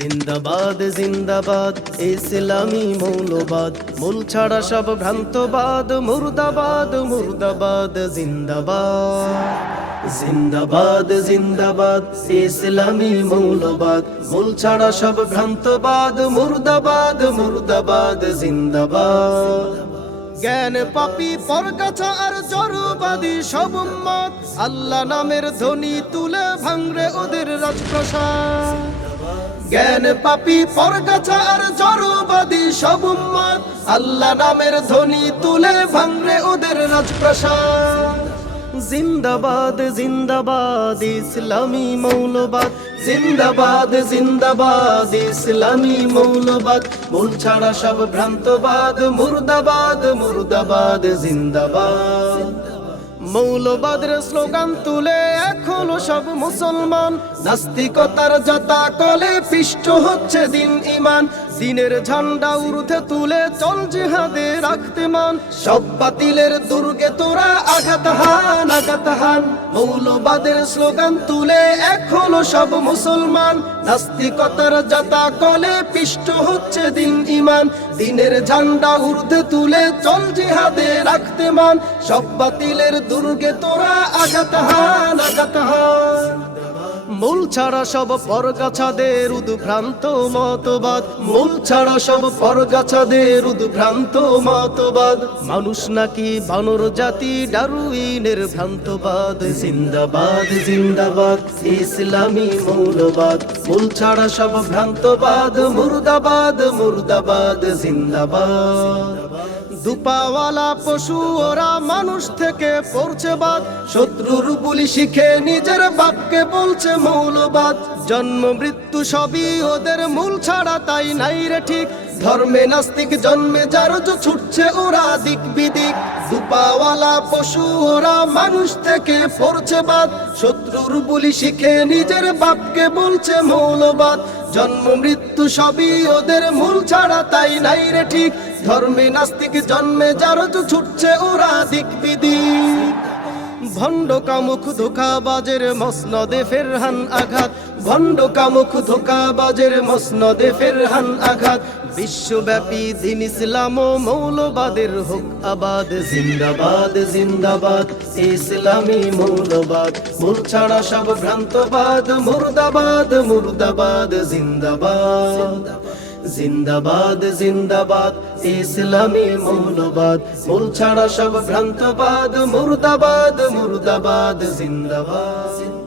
জিন্দাবাদ জিন্দাবাদ, ইসলামী মৌলবাদ। মূল ছাড়া সব ভ্রান্তবাদ, মুর্দাবাদ মুর্দাবাদ, জিন্দাবাদ। জিন্দাবাদ জিন্দাবাদ, ইসলামী মৌলবাদ। মূল ছাড়া সব ভ্রান্তবাদ, মুর্দাবাদ মুর্দাবাদ, জিন্দাবাদ। জ্ঞান পাপি, পরগাছা আর জড়বাদী সব উম্মত। আল্লাহ নামের ধ্বনি তুলে ভাঙরে ওদের রাজপ্রসাদ জ্ঞান পাপি, পরগাছা আর জড়বাদী সব উম্মত। আল্লাহ নামের ধ্বনি তুলে ভাঙরে ওদের রাজপ্রসাদ। জিন্দাবাদ জিন্দাবাদ, ইসলামী মৌলবাদ। জিন্দাবাদ জিন্দাবাদ, ইসলামী মৌলবাদ। মূল ছাড়া সব ভ্রান্তবাদ, মুর্দাবাদ মুর্দাবাদ, জিন্দাবাদ। মৌলবাদের স্লোগান তুলে এখনও সব মুসলমান। নাস্তিকতার যাতা কলে পিষ্ট হচ্ছে দিন ইমান। দিনের ঝান্ডা উর্ধে তুলে চল জিহাদে রাখতে মান। সব বাতিলের দুর্গে তোরা আঘাত হান আঘাত হান। মৌলবাদের স্লোগান তুলে এখনও সব মুসলমান। নাস্তিকতার যাতা কলে পিষ্ট হচ্ছে দিন ইমান দিনের ঝান্ডা উর্ধে তুলে চল জিহাদে রাখতে মান। সব বাতিলের দুর্গে তোরা আঘাত হান আঘাত হান। মূল ছাড়া সব পরগাছাদের উদ্ভ্রান্ত মতবাদ। মূল ছাড়া সব পরগাছাদের উদ্ভ্রান্ত মতবাদ। মানুষ নাকি বানর জাতি, ডারুইনের ভ্রান্তবাদ। জিন্দাবাদ জিন্দাবাদ, ইসলামী মৌলবাদ। মূল ছাড়া সব ভ্রান্তবাদ, মুর্দাবাদ মুর্দাবাদ, জিন্দাবাদ। দুপাওয়ালা পশু, ওরা মানুষ থেকে পড়ছে বাদ। শত্রুর বুলি শিখে নিজের বাপকে বলছে মৌলবাদ। জন্ম, মৃত্যু সবই ওদের মূল ছাড়া, তাই নাই রে ঠিক। ধর্মে নাস্তিক জন্মে যার ছুটছে, ওরা দিক বিদিক। দুপাওয়ালা পশু, ওরা মানুষ থেকে পড়ছে বাদ। শত্রুর বুলি শিখে নিজের বাপকে বলছে মৌলবাদ। জন্ম, মৃত্যু সবই ওদের মূল ছাড়া, তাই নাই রে ঠিক। ধর্মে নাস্তিক জন্মে যারো ছুটছে ওরা দিক বিদিক ভণ্ড কামুখ ধোকাবাজের মসনদে ফেরহান আঘাত। ভণ্ড কামুখ ধোকাবাজের মসনদে ফেরহান আঘাত। বিশ্বব্যাপী দিন ইসলাম ও মৌলবাদের হোক আবাদ। জিন্দাবাদ জিন্দাবাদ, ইসলামী মৌলবাদ। মূল ছাড়া সব ভ্রান্তবাদ, মুর্দাবাদ মুর্দাবাদ, জিন্দাবাদ। জিন্দাবাদ জিন্দাবাদ ইসলামী মৌলবাদ। মূল ছাড়া সব ভ্রান্তবাদ মুর্দাবাদ মুর্দাবাদ জিন্দাবাদ।